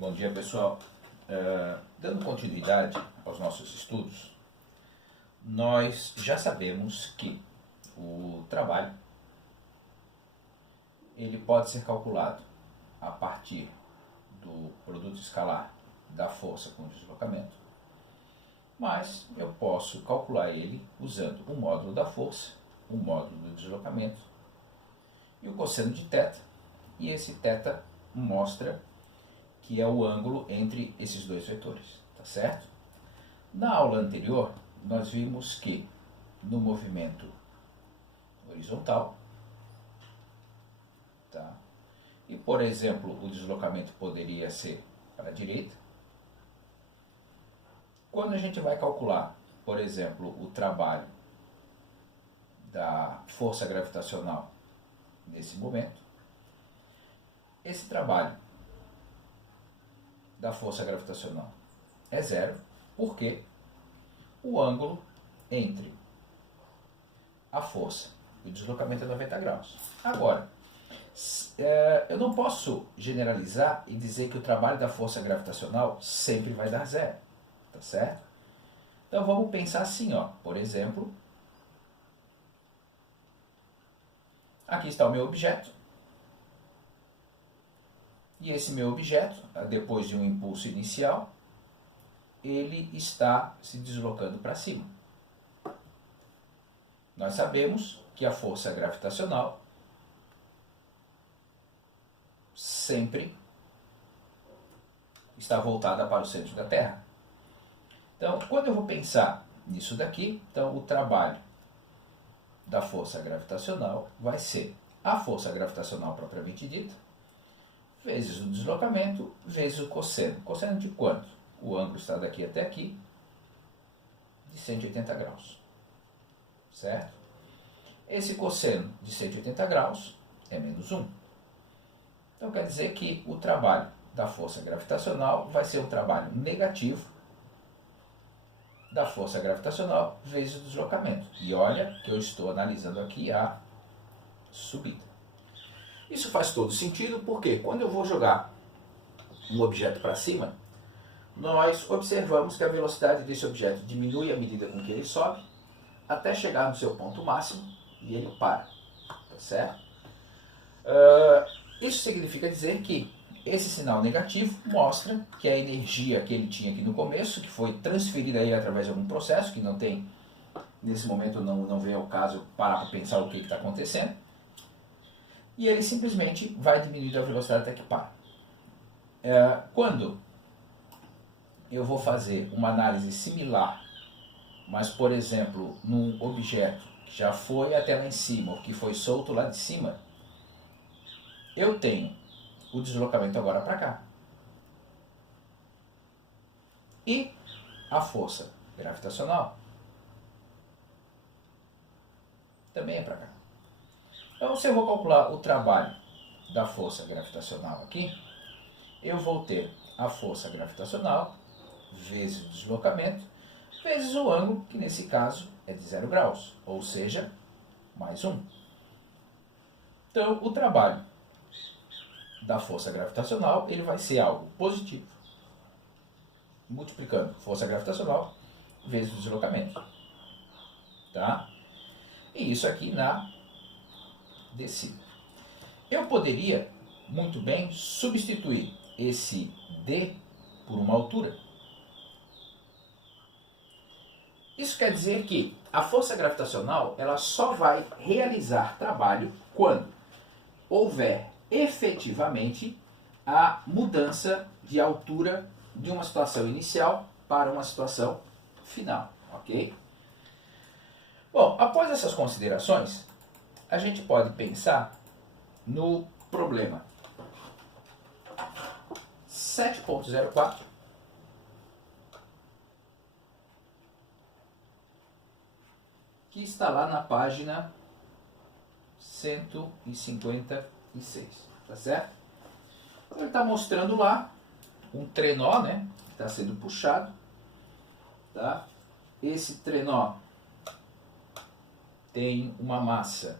Bom dia, pessoal. Dando continuidade aos nossos estudos, nós já sabemos que o trabalho ele pode ser calculado a partir do produto escalar da força com deslocamento, mas eu posso calcular ele usando o módulo da força, o módulo do deslocamento e o cosseno de θ, e esse θ mostra que é o ângulo entre esses dois vetores, tá certo? Na aula anterior, nós vimos que no movimento horizontal, tá? E, por exemplo, o deslocamento poderia ser para a direita. Quando a gente vai calcular, por exemplo, o trabalho da força gravitacional nesse momento, esse trabalho da força gravitacional é zero, porque o ângulo entre a força e o deslocamento é 90 graus. Agora, eu não posso generalizar e dizer que o trabalho da força gravitacional sempre vai dar zero, tá certo? Então vamos pensar assim, ó, por exemplo, aqui está o meu objeto, e esse meu objeto, depois de um impulso inicial, ele está se deslocando para cima. Nós sabemos que a força gravitacional sempre está voltada para o centro da Terra. Então, quando eu vou pensar nisso daqui, então o trabalho da força gravitacional vai ser a força gravitacional propriamente dita, vezes o deslocamento, vezes o cosseno. Cosseno de quanto? O ângulo está daqui até aqui, de 180 graus. Certo? Esse cosseno de 180 graus é menos 1. Então quer dizer que o trabalho da força gravitacional vai ser um trabalho negativo da força gravitacional vezes o deslocamento. E olha que eu estou analisando aqui a subida. Isso faz todo sentido porque quando eu vou jogar um objeto para cima, nós observamos que a velocidade desse objeto diminui à medida com que ele sobe, até chegar no seu ponto máximo e ele para. Tá certo? Isso significa dizer que esse sinal negativo mostra que a energia que ele tinha aqui no começo, que foi transferida a ele através de algum processo, que não tem, nesse momento não vem ao caso parar para pensar o que está acontecendo, e ele simplesmente vai diminuir a velocidade até que para. Quando eu vou fazer uma análise similar, mas, por exemplo, num objeto que já foi até lá em cima, ou que foi solto lá de cima, eu tenho o deslocamento agora para cá. E a força gravitacional também é para cá. Então, se eu vou calcular o trabalho da força gravitacional aqui, eu vou ter a força gravitacional vezes o deslocamento, vezes o ângulo, que nesse caso é de 0 graus, ou seja, mais 1. Então, o trabalho da força gravitacional ele vai ser algo positivo, multiplicando força gravitacional vezes o deslocamento. Tá? E isso aqui na descida. Eu poderia muito bem substituir esse d por uma altura. Isso quer dizer que a força gravitacional ela só vai realizar trabalho quando houver efetivamente a mudança de altura de uma situação inicial para uma situação final, ok? Bom, após essas considerações, a gente pode pensar no problema 7.04, que está lá na página 156, tá certo? Então, ele está mostrando lá um trenó, né, que está sendo puxado, tá? Esse trenó tem uma massa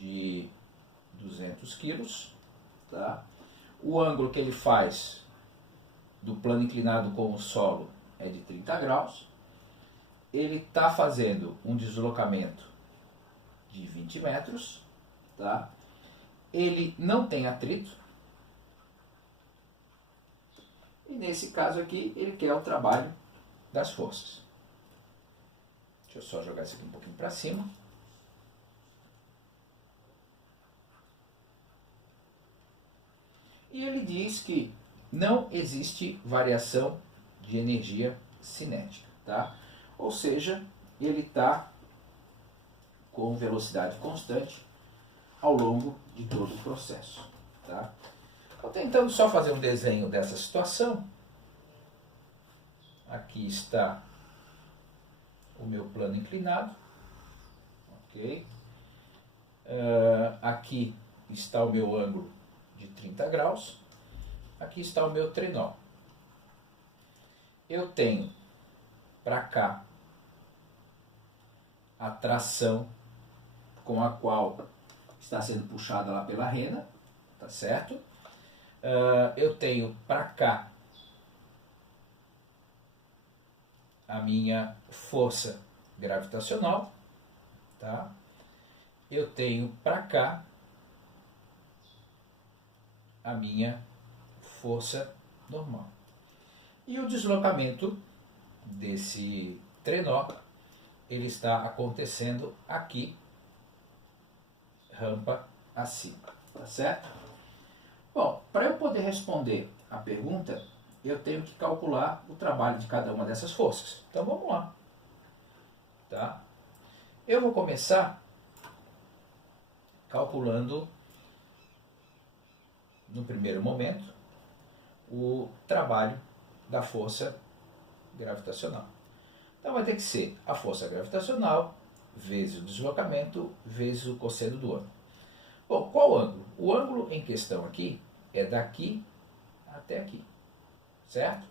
de 200 quilos, tá? O ângulo que ele faz do plano inclinado com o solo é de 30 graus. Ele está fazendo um deslocamento de 20 metros. Tá? Ele não tem atrito. E nesse caso aqui, ele quer o trabalho das forças. Deixa eu só jogar isso aqui um pouquinho para cima. E ele diz que não existe variação de energia cinética. Tá? Ou seja, ele está com velocidade constante ao longo de todo o processo. Tá? Estou tentando só fazer um desenho dessa situação. Aqui está o meu plano inclinado. Ok? Aqui está o meu ângulo de 30 graus. Aqui está o meu trenó. Eu tenho para cá a tração com a qual está sendo puxada lá pela rena, tá certo? Eu tenho para cá a minha força gravitacional, tá? Eu tenho para cá a minha força normal. E o deslocamento desse trenó, ele está acontecendo aqui, rampa acima, tá certo? Bom, para eu poder responder a pergunta, eu tenho que calcular o trabalho de cada uma dessas forças. Então vamos lá. Tá? Eu vou começar calculando, no primeiro momento, o trabalho da força gravitacional. Então vai ter que ser a força gravitacional vezes o deslocamento vezes o cosseno do ângulo. Bom, qual ângulo? O ângulo em questão aqui é daqui até aqui, certo?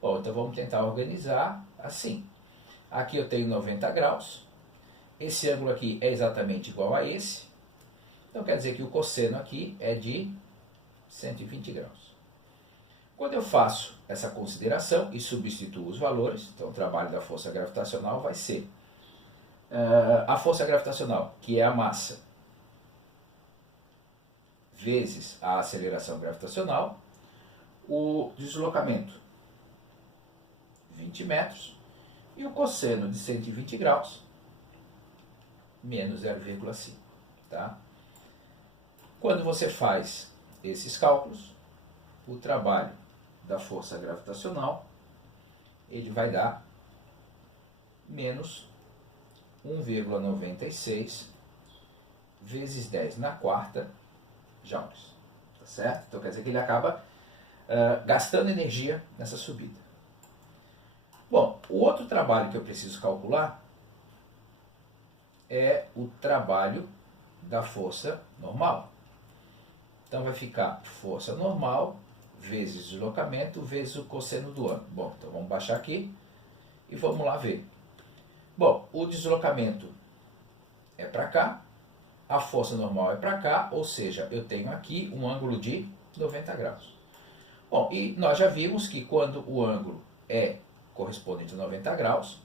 Bom, então vamos tentar organizar assim. Aqui eu tenho 90 graus, esse ângulo aqui é exatamente igual a esse, então quer dizer que o cosseno aqui é de 120 graus. Quando eu faço essa consideração e substituo os valores, então o trabalho da força gravitacional vai ser a força gravitacional, que é a massa, vezes a aceleração gravitacional, o deslocamento, 20 metros, e o cosseno de 120 graus, menos 0,5. Tá? Quando você faz esses cálculos, o trabalho da força gravitacional, ele vai dar menos 1,96 vezes 10 na quarta joules. Tá certo? Então quer dizer que ele acaba gastando energia nessa subida. Bom, o outro trabalho que eu preciso calcular é o trabalho da força normal. Então vai ficar força normal vezes deslocamento vezes o cosseno do ângulo. Bom, então vamos baixar aqui e vamos lá ver. Bom, o deslocamento é para cá, a força normal é para cá, ou seja, eu tenho aqui um ângulo de 90 graus. Bom, e nós já vimos que quando o ângulo é correspondente a 90 graus,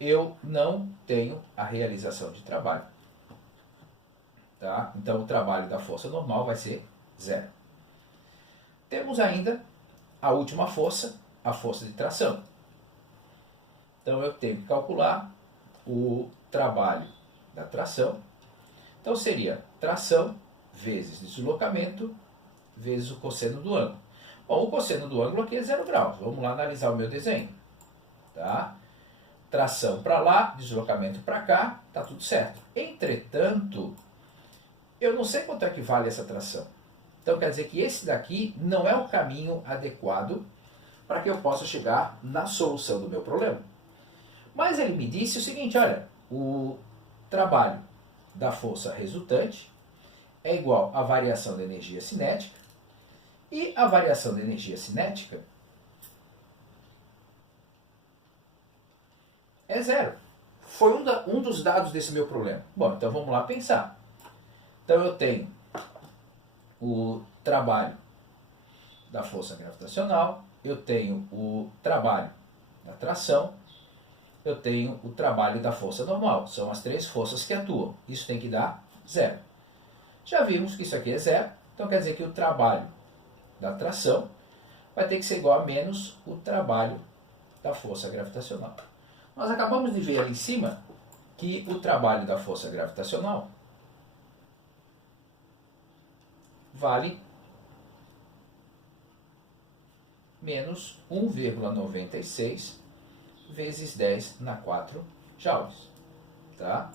eu não tenho a realização de trabalho. Tá? Então o trabalho da força normal vai ser zero. Temos ainda a última força, a força de tração. Então eu tenho que calcular o trabalho da tração. Então seria tração vezes deslocamento vezes o cosseno do ângulo. Bom, o cosseno do ângulo aqui é 0 graus. Vamos lá analisar o meu desenho. Tá? Tração para lá, deslocamento para cá, está tudo certo. Entretanto, eu não sei quanto é que vale essa tração. Então quer dizer que esse daqui não é o caminho adequado para que eu possa chegar na solução do meu problema. Mas ele me disse o seguinte, olha, o trabalho da força resultante é igual à variação da energia cinética, e a variação da energia cinética é zero. Foi um dos dados desse meu problema. Bom, então vamos lá pensar. Então eu tenho o trabalho da força gravitacional, eu tenho o trabalho da tração, eu tenho o trabalho da força normal. São as três forças que atuam. Isso tem que dar zero. Já vimos que isso aqui é zero, então quer dizer que o trabalho da tração vai ter que ser igual a menos o trabalho da força gravitacional. Nós acabamos de ver ali em cima que o trabalho da força gravitacional vale menos 1,96 vezes 10 na 4 joules. Tá?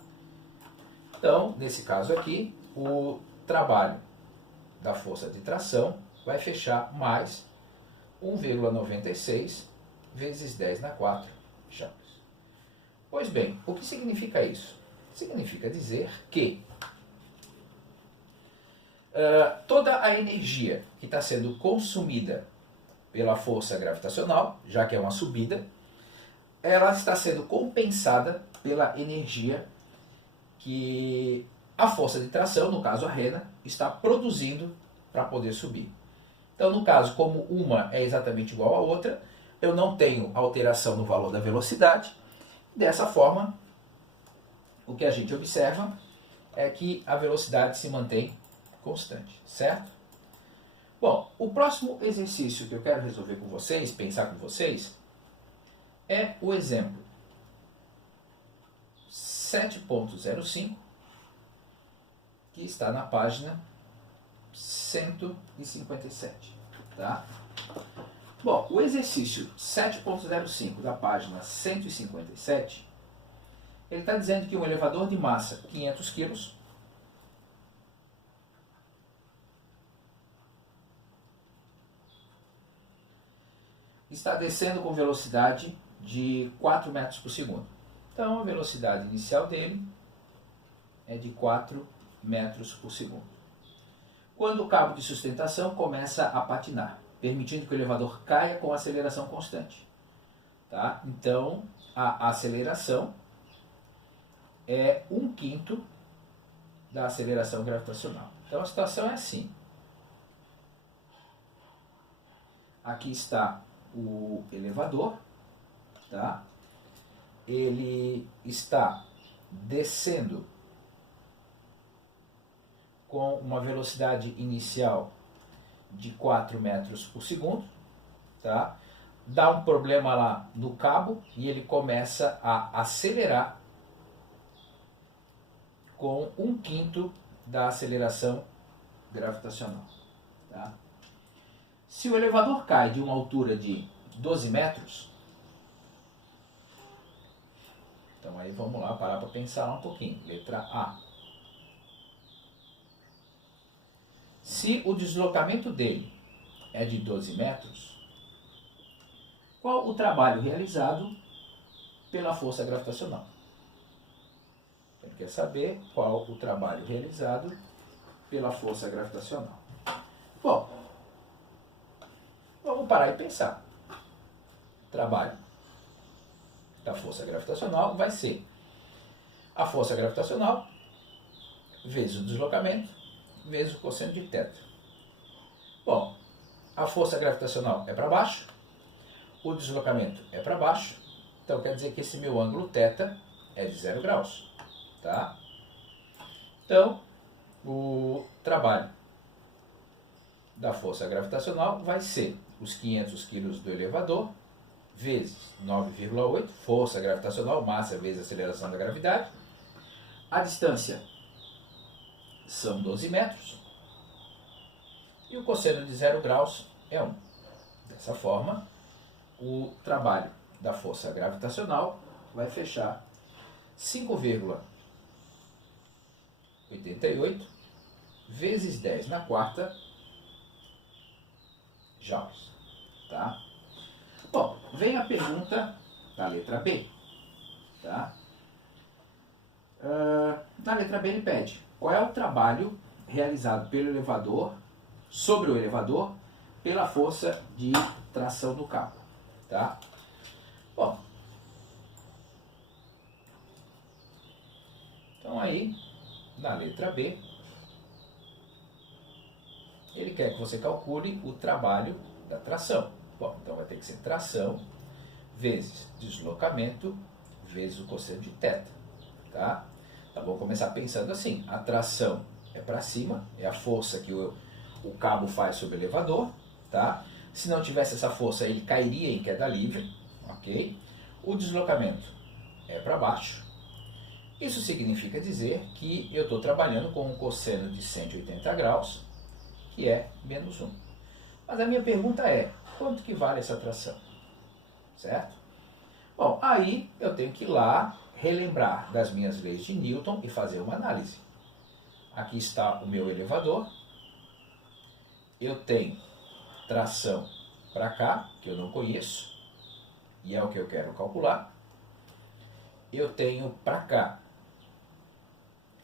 Então, nesse caso aqui, o trabalho da força de tração vai fechar mais 1,96 vezes 10 na 4 joules. Pois bem, o que significa isso? Significa dizer que toda a energia que está sendo consumida pela força gravitacional, já que é uma subida, ela está sendo compensada pela energia que a força de tração, no caso a rena, está produzindo para poder subir. Então, no caso, como uma é exatamente igual à outra, eu não tenho alteração no valor da velocidade. Dessa forma, o que a gente observa é que a velocidade se mantém constante, certo? Bom, o próximo exercício que eu quero resolver com vocês, pensar com vocês, é o exemplo 7.05, que está na página 157. Tá? Bom, o exercício 7.05 da página 157, ele está dizendo que um elevador de massa 500 kg está descendo com velocidade de 4 metros por segundo. Então, a velocidade inicial dele é de 4 metros por segundo. Quando o cabo de sustentação começa a patinar, permitindo que o elevador caia com aceleração constante. Tá? Então, a aceleração é 1/5 da aceleração gravitacional. Então, a situação é assim. Aqui está o elevador, tá? Ele está descendo com uma velocidade inicial de 4 metros por segundo, tá? Dá um problema lá no cabo e ele começa a acelerar com 1/5 da aceleração gravitacional. Tá? Se o elevador cai de uma altura de 12 metros, então aí vamos lá parar para pensar um pouquinho. Letra A. Se o deslocamento dele é de 12 metros, qual o trabalho realizado pela força gravitacional? Ele quer saber qual o trabalho realizado pela força gravitacional. Bom, vamos parar e pensar. O trabalho da força gravitacional vai ser a força gravitacional vezes o deslocamento vezes o cosseno de θ. Bom, a força gravitacional é para baixo, o deslocamento é para baixo, então quer dizer que esse meu ângulo θ é de 0 graus. Tá? Então, o trabalho da força gravitacional vai ser os 500 kg do elevador vezes 9,8, força gravitacional, massa vezes aceleração da gravidade. A distância são 12 metros. E o cosseno de 0 graus é 1. Dessa forma, o trabalho da força gravitacional vai fechar 5,88 vezes 10 na quarta joules. Tá? Bom, vem a pergunta da letra B. Tá? Na letra B ele pede qual é o trabalho realizado pelo elevador, sobre o elevador, pela força de tração do cabo. Tá? Bom, então aí, na letra B, ele quer que você calcule o trabalho da tração. Bom, então vai ter que ser tração vezes deslocamento vezes o cosseno de θ. Tá? Então vamos começar pensando assim, a tração é para cima, é a força que o cabo faz sobre o elevador. Tá? Se não tivesse essa força, ele cairia em queda livre. Ok? O deslocamento é para baixo. Isso significa dizer que eu estou trabalhando com um cosseno de 180 graus, que é menos 1. Mas a minha pergunta é, quanto que vale essa tração? Certo? Bom, aí eu tenho que ir lá, relembrar das minhas leis de Newton e fazer uma análise. Aqui está o meu elevador. Eu tenho tração para cá, que eu não conheço, e é o que eu quero calcular. Eu tenho para cá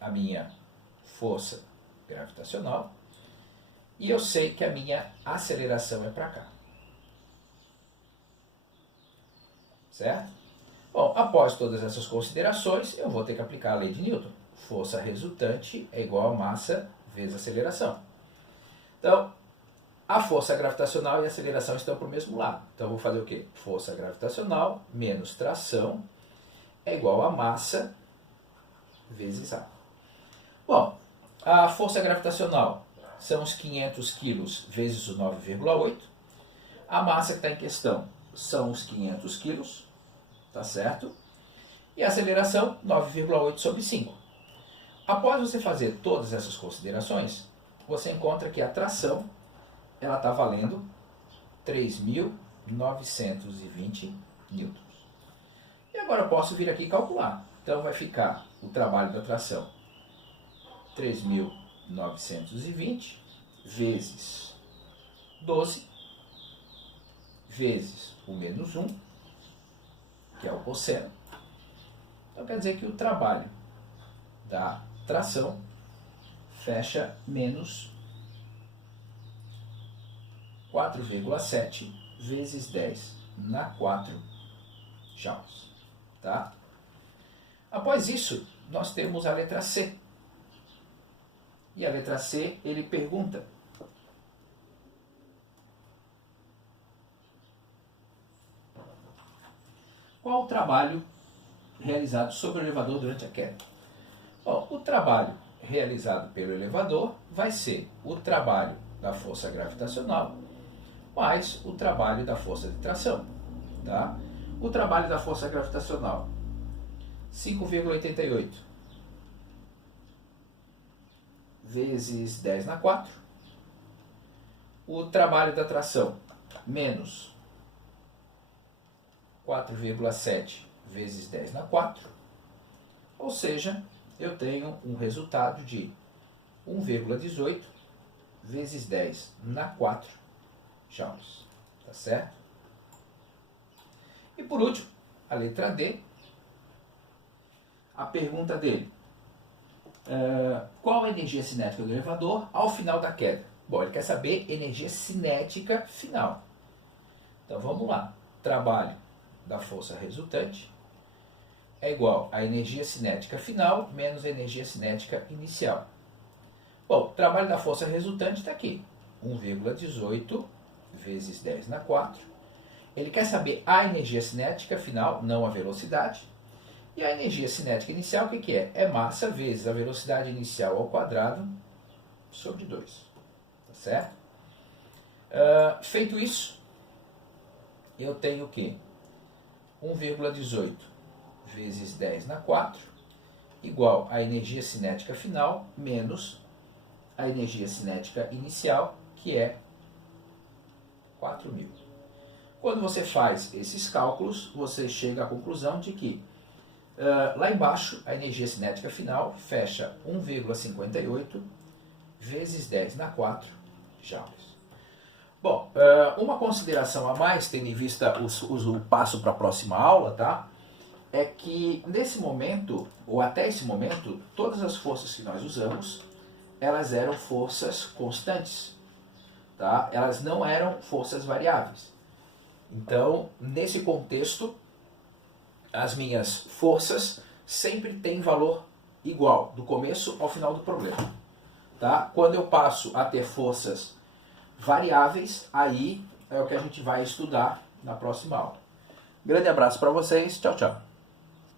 a minha força gravitacional e eu sei que a minha aceleração é para cá. Certo? Bom, após todas essas considerações, eu vou ter que aplicar a lei de Newton. Força resultante é igual a massa vezes aceleração. Então, a força gravitacional e a aceleração estão para o mesmo lado. Então, eu vou fazer o quê? Força gravitacional menos tração é igual a massa vezes A. Bom, a força gravitacional são os 500 kg vezes o 9,8. A massa que está em questão são os 500 kg, tá certo? E a aceleração, 9,8 sobre 5. Após você fazer todas essas considerações, você encontra que a tração ela está valendo 3.920 newtons. E agora eu posso vir aqui e calcular. Então vai ficar o trabalho da tração 3.920 vezes 12 vezes o menos 1, que é o cosseno. Então quer dizer que o trabalho da tração fecha menos 4,7 vezes 10 na 4 joules. Tá? Após isso, nós temos a letra C. E a letra C, ele pergunta: qual o trabalho realizado sobre o elevador durante a queda? Bom, o trabalho realizado pelo elevador vai ser o trabalho da força gravitacional mais o trabalho da força de tração. Tá? O trabalho da força gravitacional, 5,88 vezes 10 na 4. O trabalho da tração, menos 4,7 vezes 10 na 4. Ou seja, eu tenho um resultado de 1,18 vezes 10 na 4 joules. Tá certo? E por último, a letra D. A pergunta dele: qual a energia cinética do elevador ao final da queda? Bom, ele quer saber energia cinética final. Então vamos lá. Trabalho da força resultante é igual a energia cinética final menos a energia cinética inicial. Bom, o trabalho da força resultante está aqui. 1,18 vezes 10 na 4. Ele quer saber a energia cinética final, não a velocidade. E a energia cinética inicial, o que é? É massa vezes a velocidade inicial ao quadrado sobre 2. Tá certo? Feito isso, eu tenho o quê? 1,18 vezes 10 na 4 igual a energia cinética final menos a energia cinética inicial, que é 4.000. Quando você faz esses cálculos, você chega à conclusão de que lá embaixo a energia cinética final fecha 1,58 vezes 10 na 4 joules. Bom, uma consideração a mais, tendo em vista o passo para a próxima aula, tá? É que nesse momento, ou até esse momento, todas as forças que nós usamos, elas eram forças constantes, tá? Elas não eram forças variáveis. Então, nesse contexto, as minhas forças sempre têm valor igual, do começo ao final do problema. Tá? Quando eu passo a ter forças variáveis, aí é o que a gente vai estudar na próxima aula. Grande abraço para vocês, tchau, tchau.